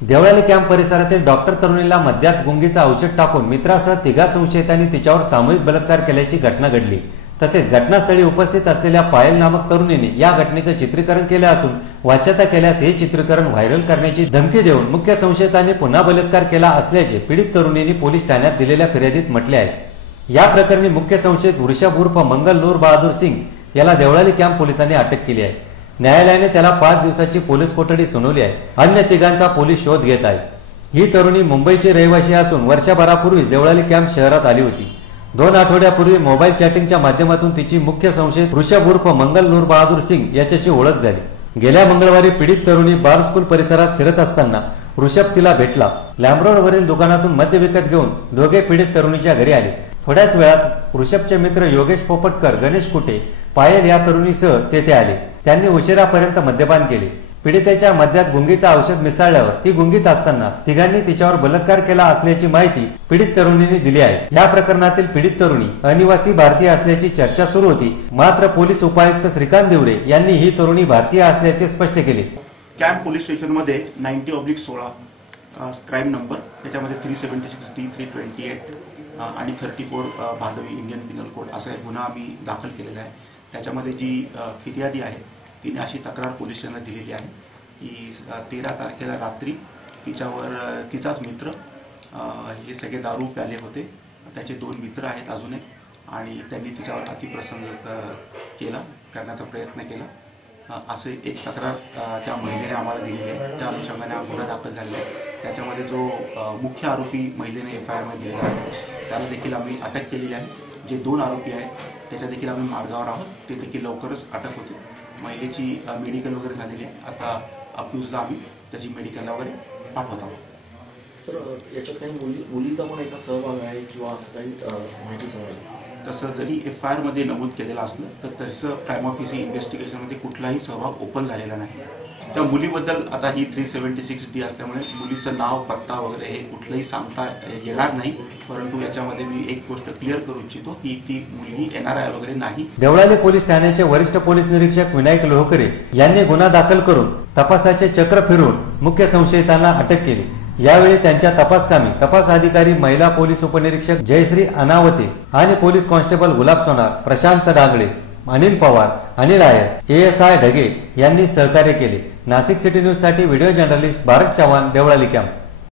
Deolali camp परिसरातील doctor तरुणीला मद्यात गुंगीचं औषध टाकून मित्रासह तिघा संशयितांनी तिच्यावर सामूहिक बलात्कार केल्याची घटना घडली। तसेच घटनास्थळी उपस्थित असलेल्या पायल नामक तरुणीने या घटनेचं चित्रीकरण केलं असून वाच्यता केल्यास हे चित्रीकरण व्हायरल करण्याची धमकी देऊन मुख्य संशयितांनी पुन्हा बलात्कार केला असल्याचे पीडित तरुणीने पोलीस ठाण्यात दिलेल्या फिर्यादीत म्हटले आहे। या प्रकरणी मुख्य संशयित वृषभ उर्फ मंगल नूर बहादूर सिंग याला देवळाली कॅम्प पोलिसांनी अटक केली आहे। न्यायालयाने त्याला 5 दिवसाची पोलीस कोठडी सुनावली आहे। अन्य तिघांचा पोलीस शोध घेत आहे। ही तरुणी मुंबईची रहिवासी असून वर्षभरापूर्वी देवळाली कॅम्प शहरात आली होती। 2 आठवड्यापूर्वी मोबाईल चॅटिंगच्या माध्यमातून तिची मुख्य संशयित वृषभ उर्फ मंगल नूर बहादूर सिंग याच्याशी ओळख झाली। गेल्या मंगळवारी पीडित तरुणी बार स्कूल परिसरात फिरत असताना वृषभ तिला भेटला। लॅम्ब्रोडवरील दुकानातून मद्य विकत घेऊन दोघे पीडित तरुणीच्या घरी आले। थोड्याच वेळात वृषभचे मित्र योगेश पोपटकर, गणेश कुटे, पायल या तरुणीसह तेथे आले। त्यांनी उशिरापर्यंत मद्यपान केले। पीडितेच्या मद्यात गुंगीचं औषध मिसळल्यावर ती गुंगीत असताना तिघांनी तिच्यावर बलात्कार केला असल्याची माहिती पीडित तरुणीने दिली आहे। या प्रकरणातील पीडित तरुणी अनिवासी भारतीय असल्याची चर्चा सुरू होती, मात्र पोलीस उपायुक्त श्रीकांत दिवरे यांनी ही तरुणी भारतीय असल्याचे स्पष्ट केले। कॅम्प पोलीस स्टेशनमध्ये 90/16 क्राईम नंबर, त्याच्यामध्ये 376D, 328 आणि 34 भादवी इंडियन पिनल कोड असा एक गुन्हा आम्ही दाखल केलेला आहे। त्याच्यामध्ये जी फिर्यादी आहे तिने अशी तक्रार पोलीस स्टेशनला दिलेली आहे की 13 तारखेला रात्री तिच्यावर तिचाच मित्र हे सगळे दारू प्याले होते, त्याचे 2 मित्र आहेत अजून एक, आणि त्यांनी तिच्यावर अतिप्रसंग करण्याचा प्रयत्न केला असे एक तक्रार त्या महिलेने आम्हाला दिलेली आहे। त्या अनुषंगाने हा गुन्हा दाखल झालेला आहे। त्याच्यामध्ये जो मुख्य आरोपी महिलेने FIR मध्ये दिलेला आहे त्याला देखील आम्ही अटक केलेली आहे। जे 2 आरोपी आहेत त्याच्या देखील आम्ही मार्गावर आहोत, ते देखील लवकरच अटक होते। महिलेची मेडिकल वगैरे झालेली आहे। आता अक्यूजला आम्ही त्याची मेडिकलला वगैरे पाठवत आहोत। सर, याच्यात काही मुलीचा पण एका सहभाग आहे किंवा असं काही माहिती समजली? तसं जरी FIR मध्ये नमूद केलेलं असलं तर तसं प्रायम ऑफिसर इन्व्हेस्टिगेशनमध्ये कुठलाही सहभाग ओपन झालेला नाही। त्या मुलीबद्दल आता ही 376D असल्यामुळे मुलीचं नाव, पत्ता वगैरे हे कुठलंही सांगता येणार नाही, परंतु याच्यामध्ये मी एक गोष्ट क्लिअर करू इच्छितो की ती मुलगी NRI वगैरे नाही। देवळाली पोलीस ठाण्याचे वरिष्ठ पोलीस निरीक्षक विनायक लोहकरे यांनी गुन्हा दाखल करून तपासाचे चक्र फिरवून मुख्य संशयितांना अटक केली। यावेळी त्यांच्या तपासकामी तपास अधिकारी, महिला पोलीस उपनिरीक्षक जयश्री अनावते आणि police constable Gulab Sonar, Prashant Dangale, Anil Pawar, Anil Ayer, ASI Dhage यांनी सहकार्य केले। नाशिक सिटी न्यूज साठी video journalist Bharat Chavan, Deolali camp.